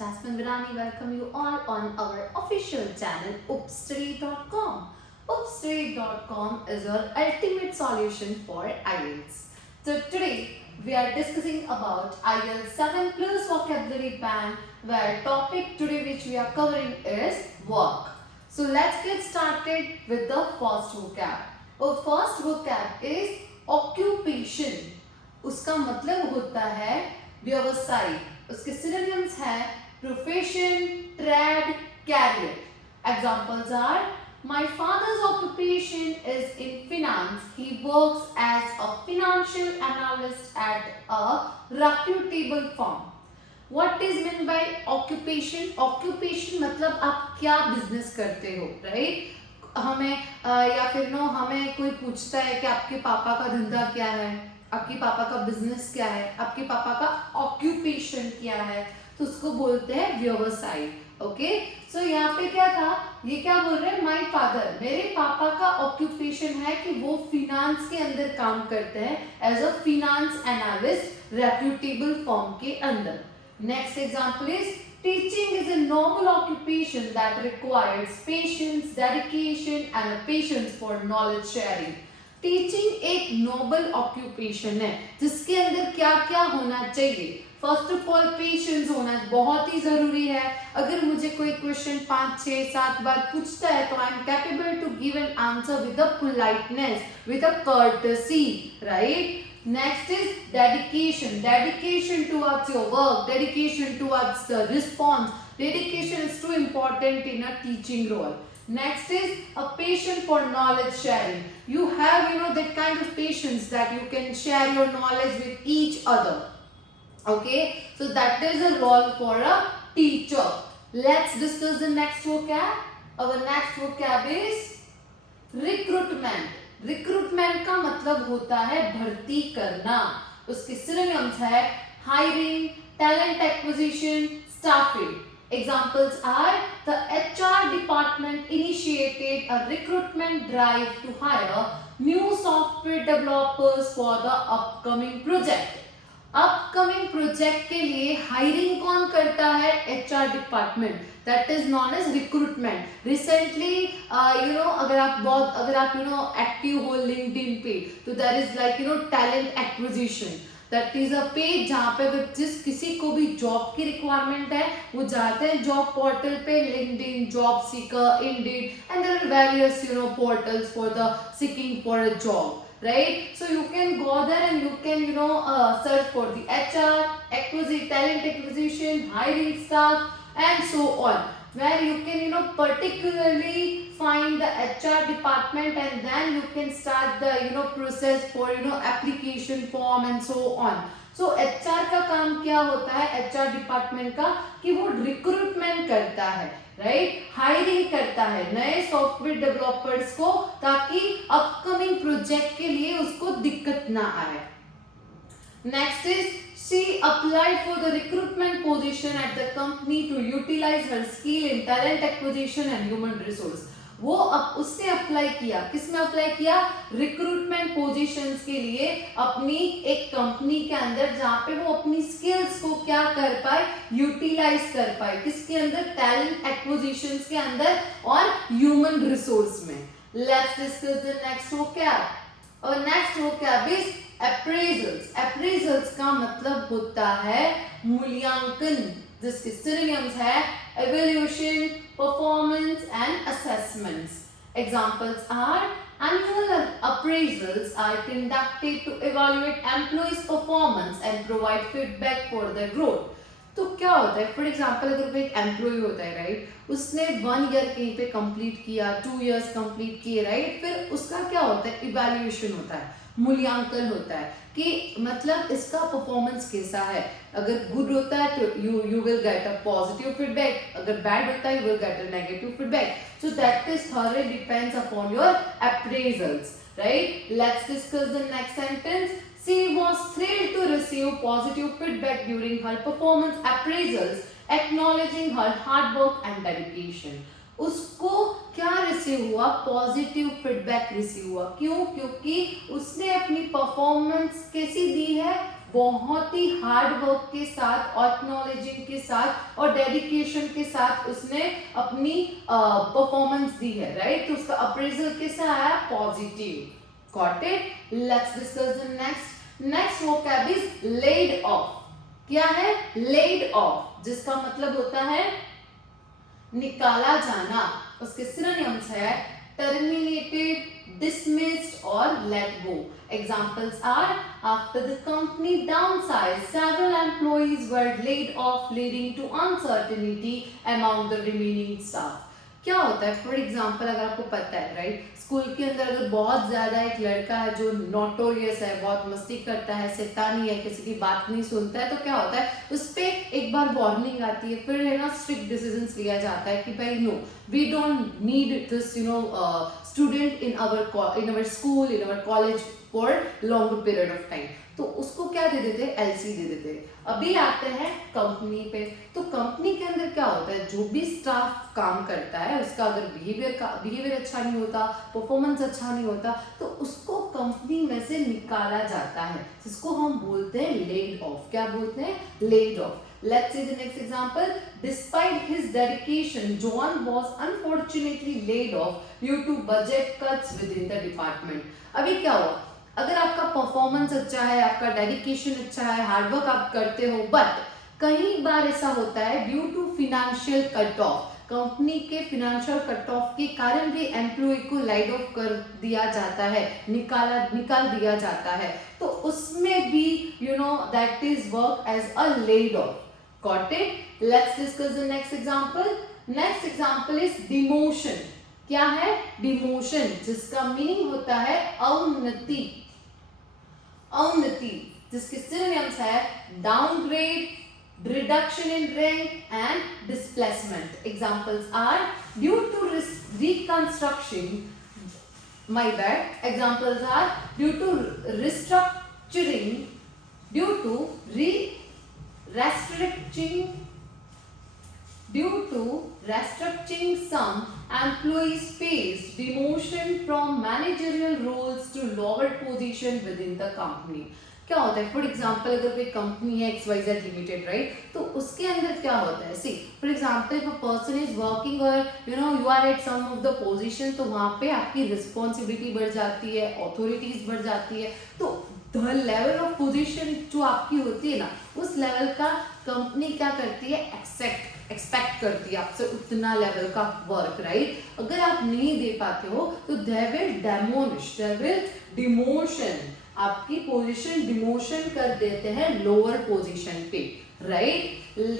Jasmine Virani. Welcome you all on our official channel oopstudy.com. Oopstudy.com is your ultimate solution for IELTS. So today we are discussing about IELTS 7 plus vocabulary band, where topic today which we are covering is work. So let's get started with the first vocab. Our first vocab is occupation. उसका मतलब होता है व्यवसाय. उसके synonyms है profession, trade, career. Examples are: my father's occupation is in finance. He works as a financial analyst at a reputable firm. What is meant by occupation? Occupation मतलब आप क्या business करते हो, right? हमें या फिर हमें कोई पूछता है कि आपके पापा का धंधा क्या है, आपके पापा का बिजनेस क्या है, आपके पापा का ऑक्यूपेशन क्या है, तो उसको बोलते हैं व्यवसाय. ओके, सो यहाँ पे क्या था, ये क्या बोल रहे हैं, माय फादर, मेरे पापा का ऑक्यूपेशन है कि वो फिनांस के अंदर काम करते हैं as a finance analyst reputable firm के अंदर. Next example is teaching is a noble occupation that requires patience, dedication and a patience for knowledge sharing. Teaching एक नोबल ऑक्यूपेशन है जिसके अंदर क्या क्या होना चाहिए. फर्स्ट ऑफ ऑल पेशेंस होना बहुत ही जरूरी है. अगर मुझे कोई क्वेश्चन 5, 6, 7 बार पूछता है तो I am capable to give an answer with a politeness, with a courtesy, right. Next is dedication. Dedication towards your work, dedication towards the response. Dedication is too important in a teaching role. Next is a patience for knowledge sharing. You have that kind of patience that you can share your knowledge with each other. Okay, so that is a role for a teacher. Let's discuss the next vocab. Our next vocab is recruitment. Recruitment का मतलब होता है भर्ती करना. उसके synonyms है hiring, talent acquisition, staffing. Examples are: the HR department initiated a recruitment drive to hire new software developers for the upcoming project. Upcoming project के लिए हायरिंग कौन करता है? HR department. That is known as recruitment. Recently अगर आप active हो LinkedIn पे, तो that is like talent acquisition. That is a page जहाँ पे अगर जिस किसी को भी जॉब की रिक्वायरमेंट है वो जाते हैं जॉब पोर्टल पे, LinkedIn, job seeker, Indeed, and there are various portals for the seeking for a job. Right, so you can go there and you can search for the HR, talent acquisition, hiring staff, and so on, where you can particularly find the HR department, and then you can start the process for application form and so on. So HR का काम क्या होता है? HR department का कि वो recruitment करता है, राइट, हायरिंग करता है नए सॉफ्टवेयर डेवलपर्स को, ताकि अपकमिंग प्रोजेक्ट के लिए उसको दिक्कत ना आए. Next is she applied for the recruitment position at the company to utilize her skill in talent acquisition and human resource. वो उसने अप्लाई किया, किसमें अप्लाई किया? रिक्रूटमेंट पोजीशंस के लिए अपनी एक कंपनी के अंदर, जहाँ पे वो अपनी स्किल्स को क्या कर पाए? यूटिलाइज कर पाए. किसके अंदर? टैलेंट एक्विजिशंस के अंदर और ह्यूमन रिसोर्स में. Let's discuss the next vocab. और next vocab is appraisals. appraisals का मतलब होता है मूल्यांकन, जिसके synonyms है evaluation, performance and assessments. Examples are: annual appraisals are conducted to evaluate employees' performance and provide feedback for their growth. तो क्या होता है? फॉर एग्जाम्पल अगर कोई एक एम्प्लॉय होता है, राइट, उसने 1 ईयर कहीं पे कंप्लीट किया, 2 इयर्स कंप्लीट किए, राइट, फिर उसका क्या होता है? इवैल्यूएशन होता है, मूल्यांकन होता है कि मतलब इसका परफॉर्मेंस कैसा है. अगर गुड होता है तो you will get a positive feedback, अगर बैड होता है you will get a negative feedback. So that is thoroughly depends upon your appraisals, right. Let's discuss the next sentence. She was thrilled to receive positive feedback during her performance appraisals, acknowledging her hard work and dedication. उसको क्या receive हुआ? Positive feedback receive हुआ. क्यों? क्योंकि उसने अपनी performance कैसी दी है? बहुत ही हार्ड वर्क के साथ, एक्नॉलेजिंग के साथ और डेडिकेशन के साथ उसने अपनी परफॉर्मेंस दी है, राइट? तो उसका अप्रेजल कैसा आया? Positive. Got it? Let's discuss the next vocab is laid off. क्या है? लेड ऑफ, जिसका मतलब होता है निकाला जाना। उसके सिनोनिम्स है terminated, dismissed और let go. Examples are after the company downsized, several employees were laid off, leading to uncertainty among the remaining staff. क्या होता है? फॉर एग्जाम्पल अगर आपको पता है, राइट, स्कूल के अंदर अगर बहुत ज्यादा एक लड़का है जो नोटोरियस है, बहुत मस्ती करता है, शैतानी है, किसी की बात नहीं सुनता है, तो क्या होता है? उस पे एक बार वार्निंग आती है, फिर है ना स्ट्रिक्ट डिसीजंस लिया जाता है कि भाई no, we don't need this student in our school, in our college for long period of time. तो उसको क्या दे देते? एलसी दे देते। अभी आते हैं कंपनी पे। तो कंपनी के अंदर क्या होता है? जो भी स्टाफ काम करता है उसका अगर बिहेवियर अच्छा नहीं होता, परफॉर्मेंस अच्छा नहीं होता, तो उसको कंपनी में से निकाला जाता है, जिसको हम बोलते हैं लेड ऑफ। क्या बोलते हैं? Laid off. Let's see the next example. Despite his dedication, John was unfortunately laid off due to budget cuts within the department. अभी क्या हुआ? अगर आपका परफॉर्मेंस अच्छा है, आपका डेडिकेशन अच्छा है, हार्डवर्क आप करते हो, बट कई बार ऐसा होता है due to financial cut off, company के फिनेंशियल कट ऑफ के कारण भी एम्प्लॉय को लाइड ऑफ कर दिया जाता है, निकाल दिया जाता है, तो उसमें भी that is work as a laid off. Got it? Let's discuss the next example. Next example is demotion. क्या है? Demotion, जिसका मीनिंग होता है अवनति। अवनति, जिसके synonyms है downgrade, reduction in rank and displacement. Examples are due to reconstruction. My bad. Examples are due to restructuring, due to restructuring some employees face demotion from managerial roles to lower position within the company. क्या होता है? For example अगर कोई company है XYZ limited, right, तो उसके अंदर क्या होता है? See for example if a person is working और you are at some of the position, तो वहाँ पे आपकी रिस्पॉन्सिबिलिटी बढ़ जाती है, अथॉरिटीज बढ़ जाती है, तो द लेवल ऑफ पोजीशन जो आपकी होती है ना, उस लेवल का कंपनी क्या करती है? एक्सपेक्ट करती है आपसे उतना लेवल का वर्क, राइट? अगर आप नहीं दे पाते हो तो they will demolish, they will demotion, आपकी पोजीशन डिमोशन कर देते हैं लोअर पोजीशन पे, राइट?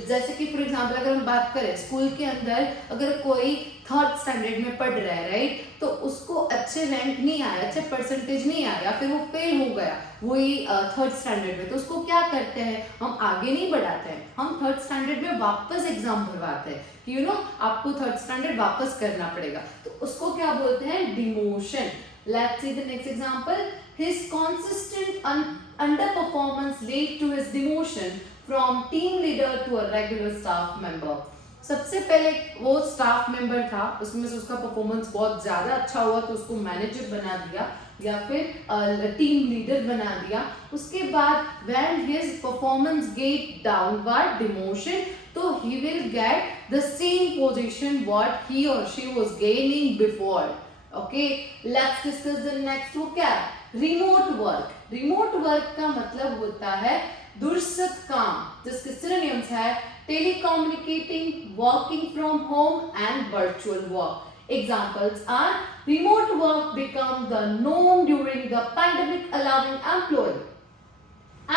जैसे कि फॉर एग्जांपल अगर हम बात करें स्कूल के अंदर, अगर कोई 3rd स्टैंडर्ड में पढ़ रहा है, राइट, तो उसको अच्छे रैंक नहीं आया, अच्छे परसेंटेज नहीं आया, फिर वो फेल हो गया वही 3rd स्टैंडर्ड में, तो उसको क्या करते हैं? हम आगे नहीं बढ़ाते हैं, हम 3rd स्टैंडर्ड में वापस एग्जाम भरवाते हैं कि आपको 3rd स्टैंडर्ड वापस करना पड़ेगा, तो उसको क्या बोलते हैं? Demotion. Let's see the next example. His consistent underperformance led to his demotion from team leader to a regular staff member. सबसे पहले वो स्टाफ मेंबर था, उसमें से उसका परफॉर्मेंस बहुत ज्यादा अच्छा हुआ तो उसको मैनेजर बना दिया या फिर टीम लीडर बना दिया। उसके बाद when his performance get downward demotion, तो he will get the same position what he or she was gaining before. Okay, let's discuss the next vocab. Remote work. Remote work का मतलब होता है दूरस्थ काम, जिसके synonyms है telecommunicating, working from home and virtual work. Examples are remote work become the norm during the pandemic, allowing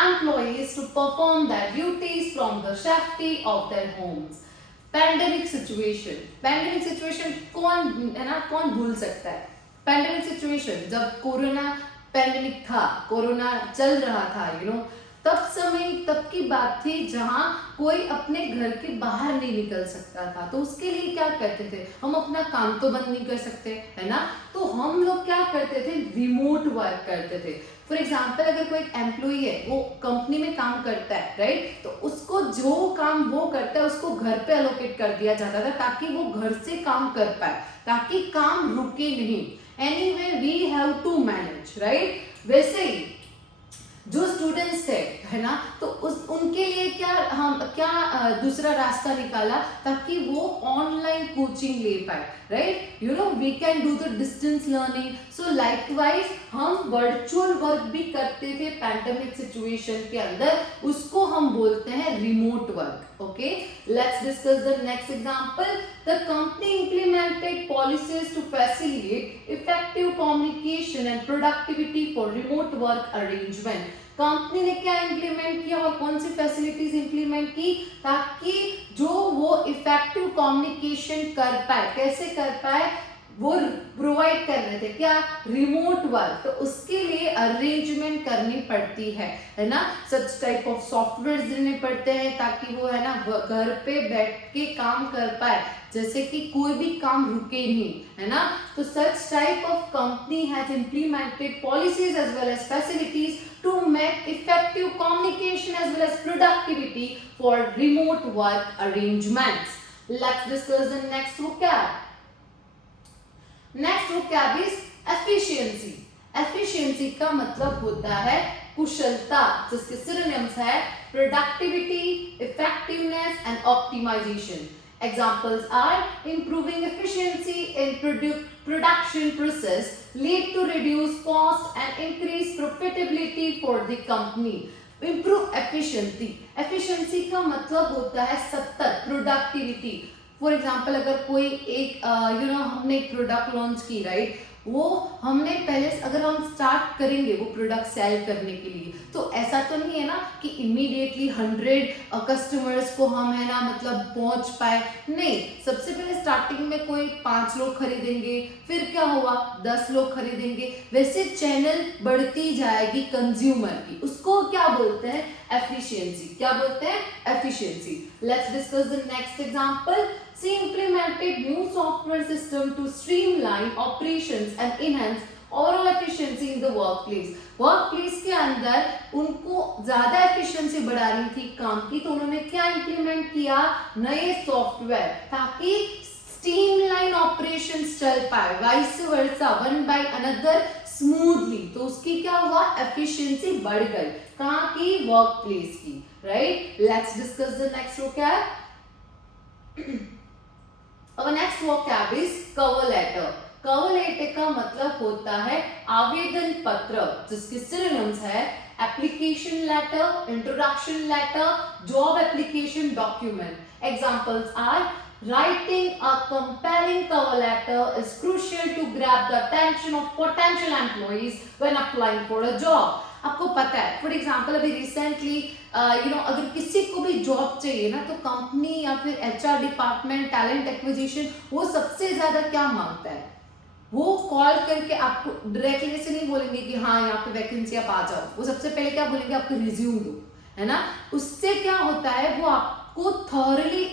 employees to perform their duties from the safety of their homes. Pandemic situation कौन भूल सकता है? Pandemic situation जब corona pandemic था, corona चल रहा था, तब की बात थी जहां कोई अपने घर के बाहर नहीं निकल सकता था, तो उसके लिए क्या करते थे? हम अपना काम तो बंद नहीं कर सकते, है ना, तो हम लोग क्या करते थे? रिमोट वर्क करते थे। फॉर एग्जाम्पल अगर कोई एम्प्लॉई है, वो कंपनी में काम करता है, राइट, तो उसको जो काम वो करता है उसको घर पे एलोकेट कर दिया जाता था ताकि वो घर से काम कर पाए, ताकि काम रुके नहीं। Anyway we have to manage, right? वैसे ही जो स्टूडेंट्स थे, है ना, तो उनके लिए क्या दूसरा रास्ता निकाला ताकि वो ऑनलाइन कोचिंग ले पाए, right. You know we can do the distance learning, so likewise हम वर्चुअल वर्क भी करते थे पैंडेमिक सिचुएशन के अंदर, उसको हम बोलते हैं remote work. Okay, let's discuss the next example. The company implemented policies to facilitate effective communication and productivity for remote work arrangement. Company ने क्या इंप्लीमेंट किया और कौन सी फैसिलिटीज इंप्लीमेंट की ताकि जो वो इफेक्टिव कम्युनिकेशन कर पाए, कैसे कर पाए, वो प्रोवाइड कर रहे थे क्या, रिमोट वर्क, तो उसके लिए अरेंजमेंट करनी पड़ती है ना, सच टाइप ऑफ सॉफ्टवेयर देने पड़ते हैं ताकि वो, है ना, घर पे बैठ के काम कर पाए, जैसे कि कोई भी काम रुके नहीं, है ना। तो such type of company has implemented policies as well as facilities to make effective communication as well as productivity for remote work arrangements. Let's discuss the next vocab. Next vocab is efficiency. efficiency का मतलब होता है कुशलता, जिसके synonyms है productivity, effectiveness and optimization. Examples are improving efficiency in production process lead to reduce cost and increase profitability for the company. Improve efficiency. efficiency का मतलब होता है सतत प्रोडक्टिविटी। फॉर एग्जाम्पल अगर कोई एक हमने एक प्रोडक्ट लॉन्च की, राइट, वो हमने पहले अगर हम स्टार्ट करेंगे वो प्रोडक्ट सेल करने के लिए, तो ऐसा तो नहीं है ना कि इमीडिएटली 100 कस्टमर्स को हम, है ना, मतलब पहुंच पाए, नहीं। सबसे पहले स्टार्टिंग में कोई 5 लोग खरीदेंगे, फिर क्या हुआ 10 लोग खरीदेंगे, वैसे चैनल बढ़ती जाएगी कंज्यूमर की, उसको क्या बोलते हैं, एफिशिएंसी। क्या बोलते हैं, efficiency. Let's discuss the next example. She implemented new software system to streamline operations and enhance overall efficiency in the workplace. Workplace के अंदर उनको ज्यादा एफिशिएंसी बढ़ानी थी काम की, तो उन्होंने क्या इंप्लीमेंट किया, नए सॉफ्टवेयर, ताकि स्ट्रीमलाइन ऑपरेशंस चल पाए, vice versa, one by another smoothly. तो उसकी क्या हुआ, एफिशिएंसी बढ़ गई, कहाँ की, वर्कप्लेस की, right. Let's discuss the next vocab. Our next vocab is cover letter. Cover letter का मतलब होता है आवेदन पत्र, जिसके synonyms है application letter, introduction letter, job application document. Examples are writing a compelling cover letter is crucial to grab the attention of potential employees when applying for a job. आपको पता है, फॉर एग्जाम्पल अभी recently अगर किसी को भी job चाहिए ना, तो कंपनी या फिर HR डिपार्टमेंट, टैलेंट एक्विजिशन, वो सबसे ज्यादा क्या मांगता है, वो कॉल करके आपको डायरेक्टली से नहीं बोलेंगे कि हाँ यहाँ पे वैकेंसी आप आ जाओ, वो सबसे पहले क्या बोलेंगे, आपको रिज्यूम दो, है ना। उससे क्या होता है, वो आपको थॉरली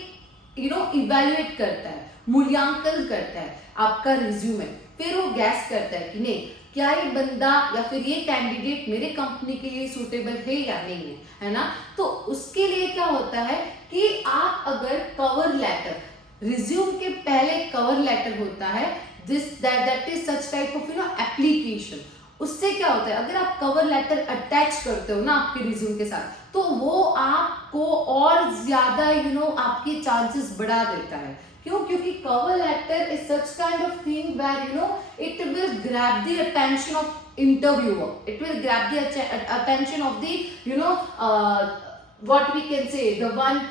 इवैल्यूएट करता है, मूल्यांकन करता है आपका रिज्यूमे, फिर वो गैस करता है कि नहीं, क्या ये बंदा या फिर ये कैंडिडेट मेरे कंपनी के लिए सूटेबल है या नहीं है ना। तो उसके लिए क्या होता है कि आप अगर कवर लेटर, रिज्यूम के पहले कवर लेटर होता है, that is such type of application. उससे क्या होता है, अगर आप कवर लेटर अटैच करते हो ना आपके रिज्यूम के साथ, तो वो आपको और ज्यादा आपके चांसेस बढ़ा देता है। क्यों? क्योंकि cover letter is such kind of thing where it will grab the attention of interviewer, it will grab the attention of the what we can say, the one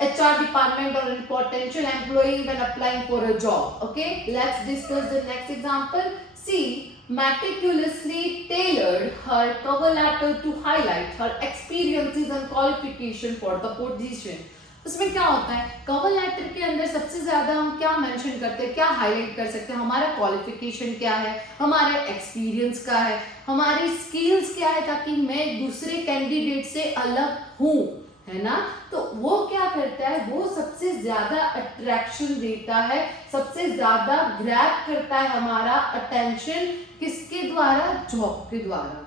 HR department or potential employee when applying for a job. Okay, let's discuss the next example. She meticulously tailored her cover letter to highlight her experiences and qualification for the position. उसमें क्या होता है, cover letter के अंदर सबसे ज्यादा हम क्या मेंशन करते हैं, क्या हाईलाइट कर सकते हैं, हमारा क्वालिफिकेशन क्या है, हमारा एक्सपीरियंस क्या है, हमारी स्किल्स क्या है, ताकि मैं दूसरे कैंडिडेट से अलग हूँ, है ना। तो वो क्या करता है, वो सबसे ज्यादा अट्रैक्शन देता है, सबसे ज्यादा ग्रैब करता है हमारा अटेंशन, किसके द्वारा, जॉब के द्वारा,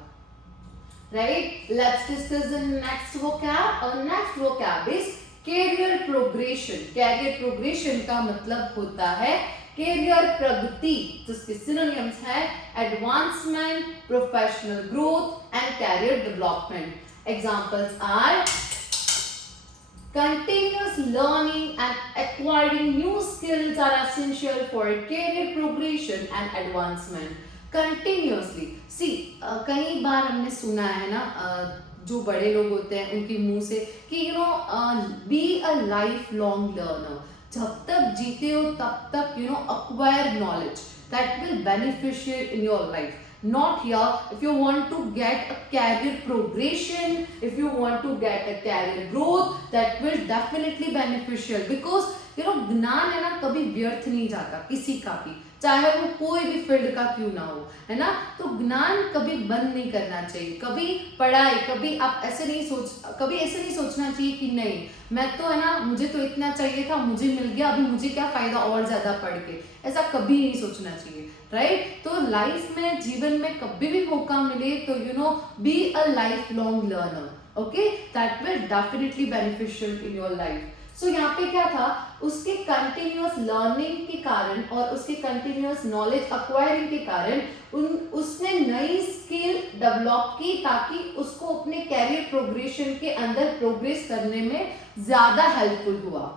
right. Let's discuss the next vocab. Our next vocab is career progression, career progression का मतलब होता है कैरियर प्रगति, जिसके सिनोनिम्स है advancement, professional growth and career development. Examples are continuous learning and acquiring new skills are essential for career progression and advancement. Continuously, see, कई बार हमने सुना है ना, जो बड़े लोग होते हैं उनके मुंह से कि B a life long learner, जब तक जीते हो तब तक acquire knowledge that will beneficial in your life. Not here. If you want to get a career progression, if you want to get a career growth, that will definitely beneficial because ज्ञान है ना कभी व्यर्थ नहीं जाता किसी का भी, चाहे वो कोई भी फील्ड का क्यों ना हो, है ना। तो ज्ञान कभी बंद नहीं करना चाहिए, कभी पढ़ाई, कभी आप कभी ऐसे नहीं सोचना चाहिए कि नहीं मैं तो है ना, मुझे तो इतना चाहिए था, मुझे मिल गया, अभी मुझे क्या फायदा और ज्यादा पढ़ के, ऐसा कभी नहीं सोचना चाहिए, राइट। तो लाइफ में, जीवन में कभी भी मौका मिले तो be a life long learner, okay, that will definitely beneficial in your life. So यहाँ पे क्या था, उसके कंटिन्यूअस लर्निंग के कारण और उसके कंटिन्यूअस नॉलेज अक्वायरिंग के कारण उसने नई स्किल डेवलप की ताकि उसको अपने कैरियर प्रोग्रेशन के अंदर प्रोग्रेस करने में ज्यादा हेल्पफुल हुआ।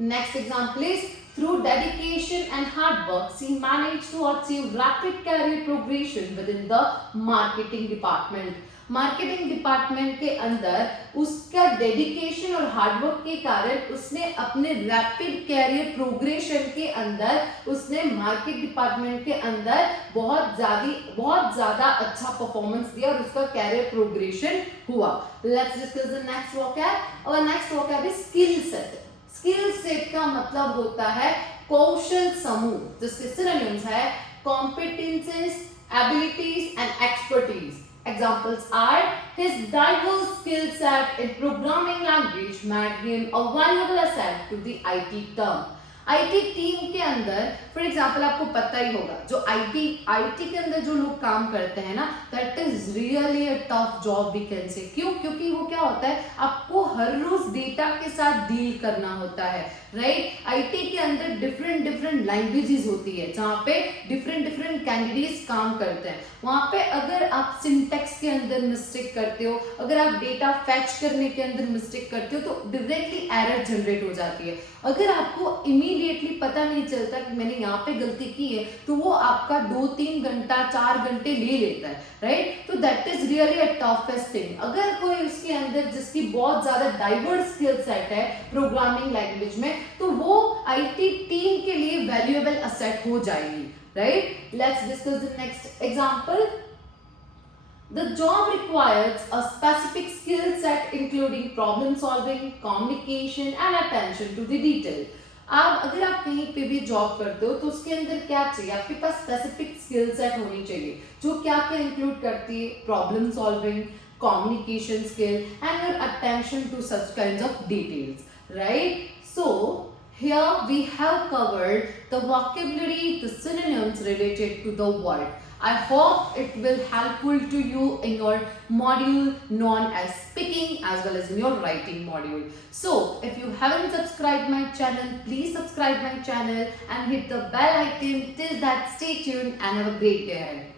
Next example is through dedication and hard work she managed to achieve rapid career progression within the marketing department. Marketing department के अंदर उसका डेडिकेशन और हार्डवर्क के कारण उसने अपने रैपिड कैरियर प्रोग्रेशन के अंदर उसने मार्केट डिपार्टमेंट के अंदर बहुत ज्यादा अच्छा परफॉर्मेंस दिया और उसका कैरियर प्रोग्रेशन हुआ। Let's discuss the next vocab. और next vocab is skill set. Skill set का मतलब होता है कौशल समूह, जिसके सिनोनिम्स है competences, abilities and expertise. Examples are his diverse skill set in programming language made him a valuable asset to the IT term. IT team के अंदर फॉर एग्जाम्पल आपको पता ही होगा, जो IT के अंदर जो लोग काम करते हैं ना, that is really a tough job we can say. क्यों? क्योंकि वो क्या होता है, आपको हर रोज डेटा के साथ डील करना होता है, राइट। IT के अंदर डिफरेंट लैंग्वेजेस होती है जहाँ पे डिफरेंट कैंडिडेट्स काम करते हैं। वहाँ पे अगर आप सिंटेक्स के अंदर मिस्टेक करते हो, अगर आप डेटा फैच करने के अंदर मिस्टेक करते हो तो डायरेक्टली एरर जनरेट हो जाती है। अगर आपको इमीडिएटली पता नहीं चलता कि मैंने यहाँ पे गलती की है तो वो आपका 2-3 घंटा 4 घंटे ले लेता है, राइट। तो that is really a toughest thing. अगर कोई उसके अंदर जिसकी बहुत ज्यादा डाइवर्स स्किल सेट है प्रोग्रामिंग लैंग्वेज में, तो वो IT टीम के लिए वैल्यूएबल असेट हो जाएगी, right? Let's discuss the next example. The job requires a specific skill set including problem solving, communication and attention to the detail. अगर आप कहीं पे भी जॉब करते हो तो उसके अंदर क्या चाहिए, आपके पास स्पेसिफिक स्किल सेट होनी चाहिए जो क्या क्या इंक्लूड करती है, problem solving, communication skill and your attention to such kinds of details, right? So here we have covered the vocabulary, the synonyms related to the word. I hope it will helpful to you in your module known as speaking as well as in your writing module. So if you haven't subscribed my channel, please subscribe my channel and hit the bell icon. Till that, stay tuned and have a great day ahead.